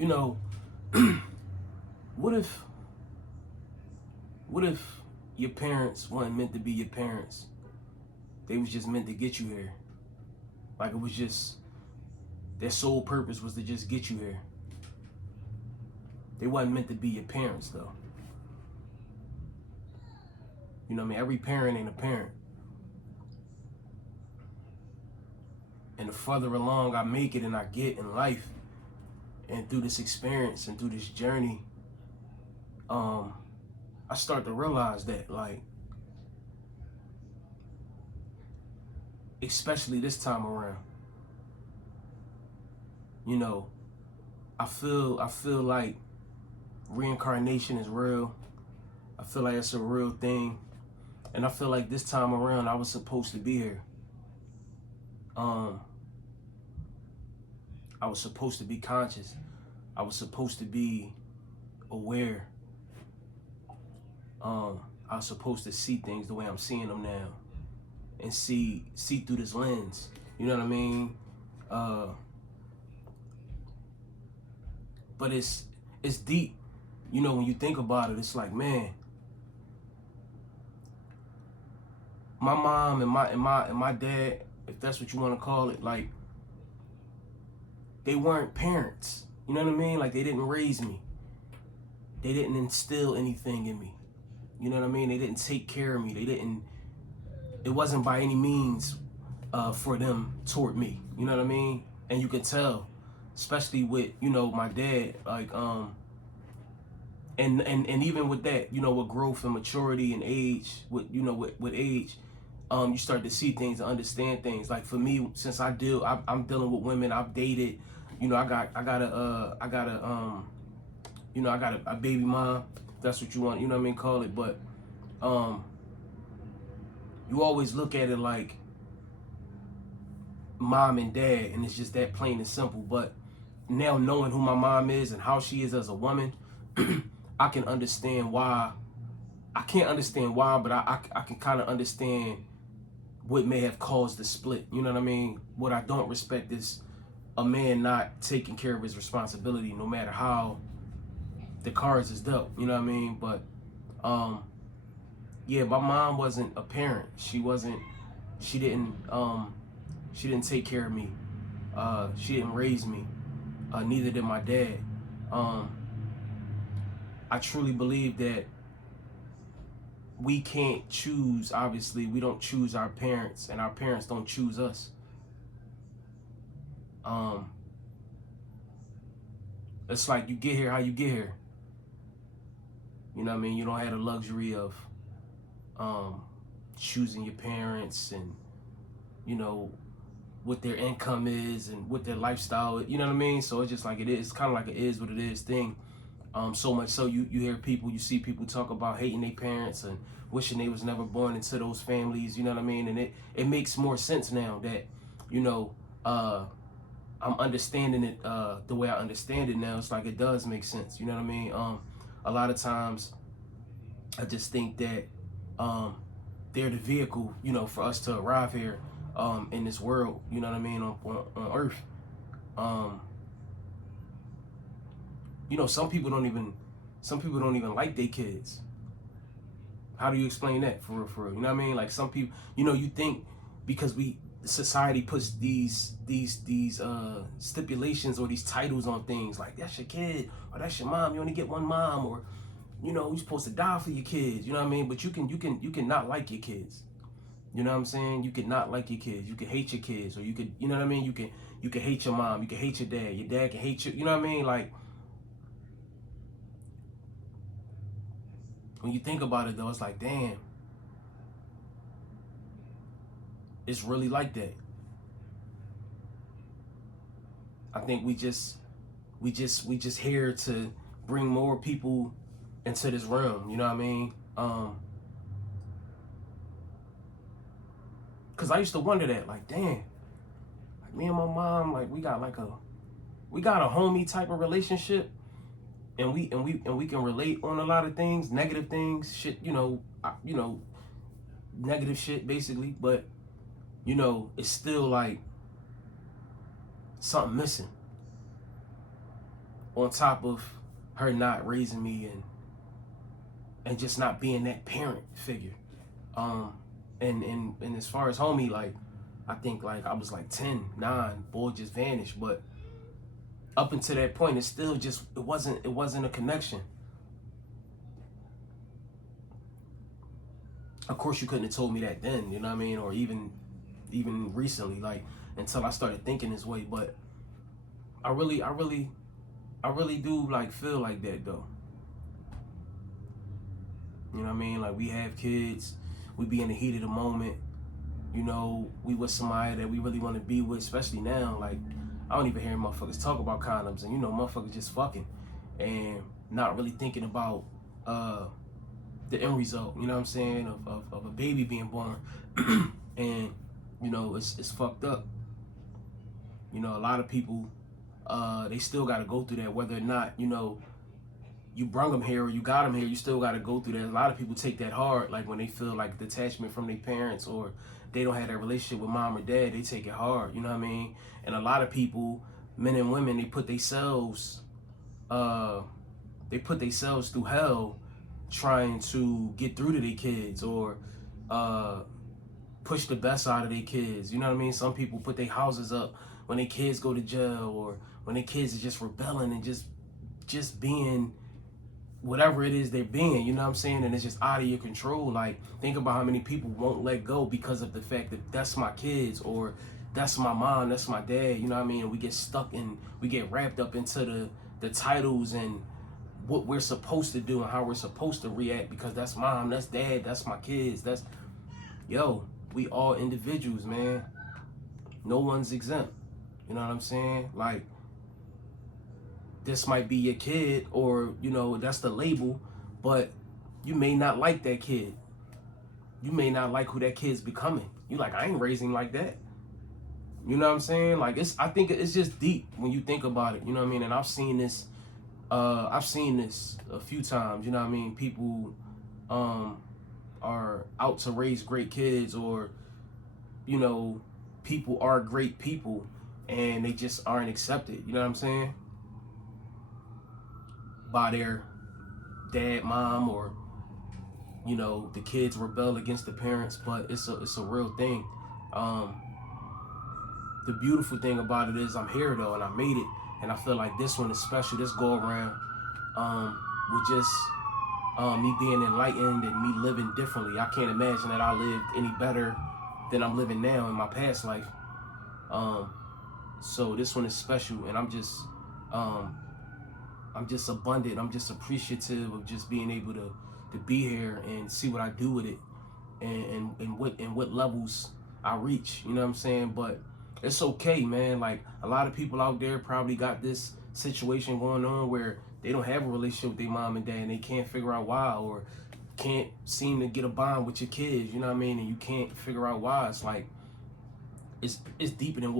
You know, what if what if your parents weren't meant to be your parents? They was just meant to get you here. Like it was just their sole purpose was to just get you here. They wasn't meant to be your parents though. You know what I mean? Every parent ain't a parent. And the further along I make it and I get in life and through this experience and through this journey, I start to realize that, like, especially this time around, you know, I feel like reincarnation is real. I feel like it's a real thing. And I feel like this time around I was supposed to be here. I was supposed to be conscious. I was supposed to be aware. I was supposed to see things the way I'm seeing them now, and see through this lens. You know what I mean? But it's deep. You know, when you think about it, it's like, man, my mom and my dad, if that's what you want to call it, like, they weren't parents. You know what I mean? Like, they didn't raise me. They didn't instill anything in me. You know what I mean? They didn't take care of me. It wasn't by any means for them toward me. You know what I mean? And you can tell, especially with, you know, my dad, like, and even with that, you know, with growth and maturity and age, with age, you start to see things and understand things. Like for me, since I'm dealing with women, I've dated, you know, I got a baby mom, if that's what you want, you know what I mean, call it. But you always look at it like mom and dad, and it's just that plain and simple. But now knowing who my mom is and how she is as a woman, I can understand why. I can't understand why, but I can kind of understand what may have caused the split. You know what I mean? What I don't respect is a man not taking care of his responsibility, no matter how the cards is dealt. You know what I mean? But yeah, my mom wasn't a parent. She didn't take care of me. She didn't raise me. Neither did my dad. I truly believe that we can't choose. Obviously, we don't choose our parents, and our parents don't choose us. It's like you get here how you get here. You know what I mean? You don't have the luxury of choosing your parents and, you know, what their income is and what their lifestyle is, you know what I mean? So it's just like it is. It's kind of like it is what it is thing. So much so you hear people, you see people talk about hating their parents and wishing they was never born into those families, you know what I mean? And it makes more sense now that, you know, I'm understanding it the way I understand it now. It's like it does make sense, you know what I mean? A lot of times I just think that they're the vehicle, you know, for us to arrive here in this world, you know what I mean, on Earth. You know, some people don't even like their kids. How do you explain that for real? You know what I mean? Like some people, you know, you think because society puts these stipulations or these titles on things like that's your kid or that's your mom. You only get one mom, or you know, you're supposed to die for your kids. You know what I mean? But you can not like your kids. You know what I'm saying? You can not like your kids. You can hate your kids, or you could, you know what I mean? You can hate your mom. You can hate your dad. Your dad can hate you. You know what I mean? Like, when you think about it, though, it's like, damn, it's really like that. I think we just here to bring more people into this realm. You know what I mean? Cause I used to wonder that, like, damn, like me and my mom, like we got a homie type of relationship, and we can relate on a lot of things, negative things, shit, you know, negative shit basically, but you know, it's still like something missing. on top of her not raising me and just not being that parent figure. And as far as homie, like, I think like I was like 10, 9, boy just vanished. But up until that point, it still just it wasn't a connection. Of course, you couldn't have told me that then, you know what I mean, or even recently, like until I started thinking this way. But I really do like feel like that though. You know what I mean? Like we have kids, we be in the heat of the moment. You know, we with somebody that we really want to be with, especially now. Like I don't even hear motherfuckers talk about condoms, and you know, motherfuckers just fucking and not really thinking about the end result. You know what I'm saying? Of a baby being born, and you know, it's fucked up. You know, a lot of people they still got to go through that, whether or not you know you brung them here or you got them here, you still got to go through that. A lot of people take that hard, like when they feel like detachment from their parents or they don't have that relationship with mom or dad, they take it hard, you know what I mean? And a lot of people, men and women, they put themselves through hell trying to get through to their kids or push the best out of their kids, you know what I mean? Some people put their houses up when their kids go to jail or when their kids are just rebelling and just being whatever it is they're being, you know what I'm saying? And it's just out of your control. Like, think about how many people won't let go because of the fact that that's my kids or that's my mom, that's my dad, you know what I mean? And we get stuck in, we get wrapped up into the titles and what we're supposed to do and how we're supposed to react because that's mom, that's dad, that's my kids, that's, yo, we all individuals, man. No one's exempt. You know what I'm saying? Like, this might be your kid or, you know, that's the label, but you may not like that kid. You may not like who that kid's becoming. You like, I ain't raising like that. You know what I'm saying? Like, I think it's just deep when you think about it. You know what I mean? And I've seen this a few times. You know what I mean? People are out to raise great kids, or, you know, people are great people and they just aren't accepted. You know what I'm saying? By their dad, mom, or, you know, the kids rebel against the parents. But it's a real thing. The beautiful thing about it is I'm here though, and I made it, and I feel like this one is special. This go around with just me being enlightened and me living differently. I can't imagine that I lived any better than I'm living now in my past life. So this one is special, and I'm just abundant. I'm just appreciative of just being able to be here and see what I do with it, and what levels I reach. You know what I'm saying? But it's okay, man. Like, a lot of people out there probably got this situation going on where they don't have a relationship with their mom and dad and they can't figure out why, or can't seem to get a bond with your kids, you know what I mean? And you can't figure out why. It's like, it's deeper than what